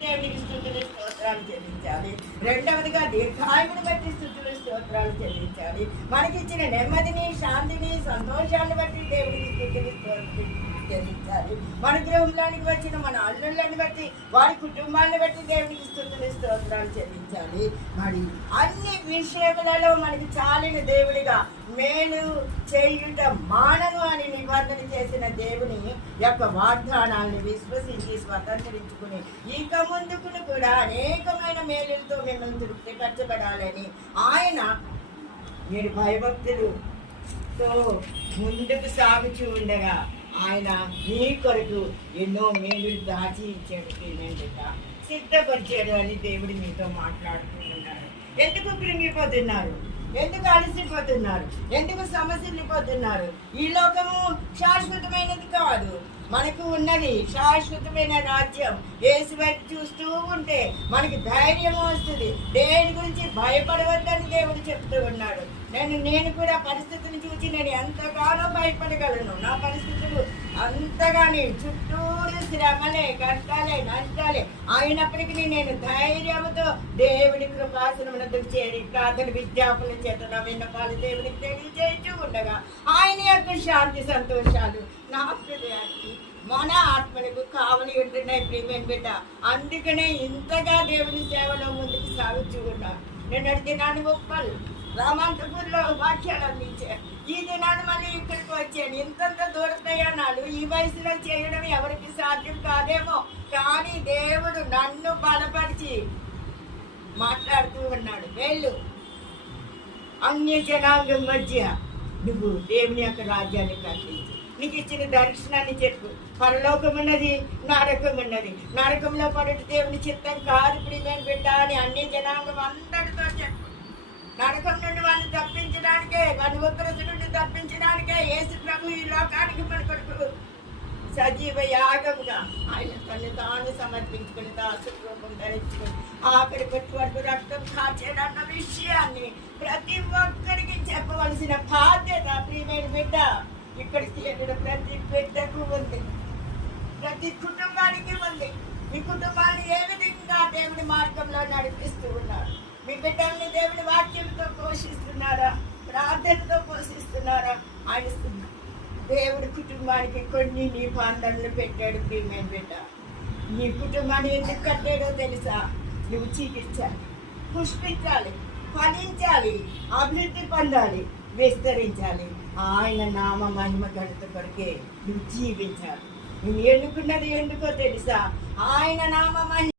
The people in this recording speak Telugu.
దేవునికి స్థుతులు స్తోత్రాలు చెల్లించాలి. రెండవదిగా దీర్ఘాయువుని బట్టి స్థుతులు స్తోత్రాలు చెల్లించాలి. మనకిచ్చిన నెమ్మదిని శాంతిని సంతోషాన్ని బట్టి దేవుడికి స్థితిని చెల్లించాలి. మన గృహంలోనికి వచ్చిన మన అల్లుళ్ళని బట్టి వారి కుటుంబాన్ని బట్టి దేవుడికి స్థుతులు స్తోత్రాలు చెల్లించాలి. మరి అన్ని విషయములలో మనకి చాలిన దేవుడిగా మేలు చేయుట మానవు అని నిబంధన చేసిన దేవుని యొక్క వాగ్దానాలను విశ్వసించి స్వతంత్రించుకుని ఇక ముందుకును కూడా అనేకమైన మేలులతో మిమ్మల్ని తృప్తిపరచబడాలని ఆయన మీరు భయభక్తులుతో ముందుకు సాగుచూ ఉండగా ఆయన మీ కొరకు ఎన్నో మేలు దాచి ఇచ్చాడు పేమెంట్ సిద్ధపరిచాడు అని దేవుడు మీతో మాట్లాడుతూ ఉన్నారు. ఎందుకు కృంగిపోతున్నారు? ఎందుకు అలసిపోతున్నారు? ఎందుకు సమస్యలు పోతున్నారు ఈ లోకము శాశ్వతమైనది కాదు. మనకు శాశ్వతమైన రాజ్యం ఏసు వైపు చూస్తూ ఉంటే మనకి ధైర్యం వస్తుంది. దేని గురించి భయపడవద్దని దేవుడు చెప్తూ ఉన్నాడు. నేను నేను కూడా పరిస్థితిని చూసి నేను ఎంతగానో భయపడగలను. నా పరిస్థితులు అంతగాని చుట్టూరు శ్రమలే కష్టాలే నష్టాలే. అయినప్పటికీ నేను ధైర్యంతో దేవుడి కృపాసనమునకు చేరి ప్రార్థన విజ్ఞాపన చేత నా విన్నపాలు దేవునికి తెలియజేస్తూ ఉండగా ఆయన యొక్క శాంతి సంతోషాలు నా హృదయానికి మన ఆత్మలకు కావలి ఉంటున్నాయి ప్రియమైన బిడ్డ. అందుకనే ఇంతగా దేవుని సేవలో ముందుకు సాగుతూ ఉన్నాను నేను దినాన్ని ముప్పల్ రామాంతపూర్లో వాక్యాలు అందించే. ఈ దినాన్ని మళ్ళీ ఇక్కడికి వచ్చాను. ఇంతంత దూర ప్రయాణాలు ఈ వయసులో చేయడం ఎవరికి సాధ్యం కాదేమో. కానీ దేవుడు నన్ను బలపరిచి మాట్లాడుతూ ఉన్నాడు. వెళ్ళు. అన్య జనాంగం మధ్య నువ్వు దేవుని యొక్క రాజ్యాన్ని ప్రకటించు నీకు ఇచ్చిన దర్శనాన్ని చెప్పు. పరలోకం ఉన్నది నరకం ఉన్నది. నరకంలో పడట దేవుని చిత్తం కాదు ప్రియమైన బిడ్డ అని అన్ని జనాంగం అందరితో చెప్పు. యేసు ఈ లోకానికి మన కొడుకు సజీవ యాగముగా ఆయన తను తాను సమర్పించుకుని దాసు రూపం ధరించుకుని ఆఖరి వరకు రక్తం కాచేదన్న విషయాన్ని ప్రతి ఒక్కరికి చెప్పవలసిన బాధ్యత ప్రియమైన బిడ్డ ఇక్కడికి వెళ్ళిన ప్రతి బిడ్డకు ఉంది. ప్రతి కుటుంబానికి ఉంది. మీ కుటుంబాన్ని ఏ విధంగా దేవుడి మార్గంలో నడిపిస్తూ ఉన్నారు? మీ బిడ్డల్ని దేవుడి వాక్యంతో పోషిస్తున్నారా? ప్రార్థనతో పోషిస్తున్నారా? ఆయన దేవుడి కుటుంబానికి కొన్ని నీ నిబంధనలు పెట్టాడు ప్రీమియం బిడ్డ. నీ కుటుంబాన్ని ఎందుకు కట్టాడో తెలుసా? నువ్వు చీకించాలి పుష్పించాలి ఫలించాలి అభివృద్ధి పొందాలి విస్తరించాలి. ఆయన నామ మహిమ గణిత కొరకే నువ్వు జీవించాలి. నువ్వు ఎన్నుకున్నది ఎందుకో తెలుసా? ఆయన నామ మహిమ